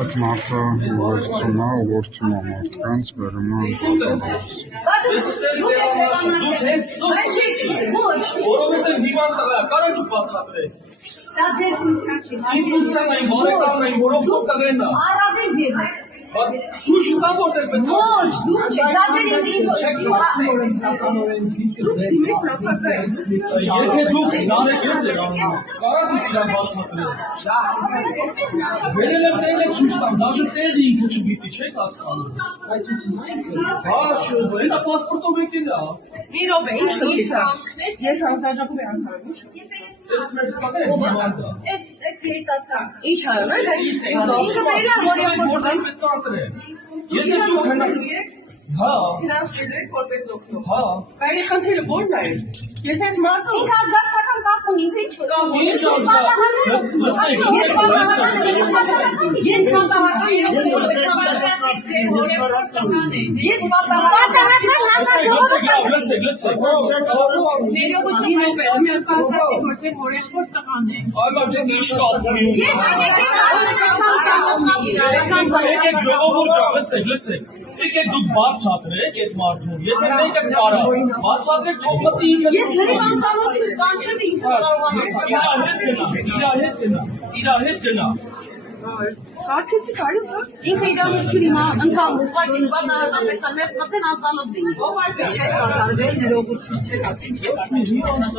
Այս մարդը ուղեկցում է ուղղորդում է մարդկանց բերում է որովհետև հիվանդ տղա կարա դուք բացատրեք։ Դա ձեր ֆունկցիա չի։ Ֆունկցիան այն բարեկամն այն որով տղեն է։ Առավել ևս։ Սույժ կա որտեղ պետք է։ Ոչ, դուք չեք, դա ձեր Եթե դուք նարեկեց եք անում, կարա դուք իրան բացատրեք։ Վերել եմ տեղը ցույց տամ, դաժե տեղը ինքը չգիտի, չեք հասկանում։ Հա, շուտ, պասպորտով եկել է։ Մի րոպե, ինչ խնդիր կա։ Ես հանձնաժողովի անդամ եմ, ինչ։ Ես մեր տղեն հիվանդ է։ Այս երիտասարդ։ Ինչ արել է։ Ինձ ասում է, որտեղ պետք է ընտրել։ Եթե դուք հնարավորեք, հա, ֆինանսելու եք որպես օգնող։ հա։ Բայց խնդիրը ո՞րն է։ Եթե այս մարդը Ինքը ազգացական կապ ունի, ինքը ինչ որ։ Ինչ ազգա։ Ես պատահական Ես պատահական Լսեք։ Այմա ջան ինչ կապ ունի։ Եկեք ժողովուրդ ջան, լսեք։ Եկեք դուք բացատրեք այդ մարդուն, եթե մեկը կարա, բացատրեք թող մտի ինքը։ Ես լրիվ անծանոթ բան չեմ ինձ Իրար հետ գնա։ Սարքեցիք այո թող։ ինքը իրավունք չունի ընդհանուր ուղղակի պատահական պետք է ներս մտեն անծանոթ լինի։ Ո՞վ այդ չէ։ Տարբեր ներողություն չեք ասի, ինչ Ոչ մի հիվանդ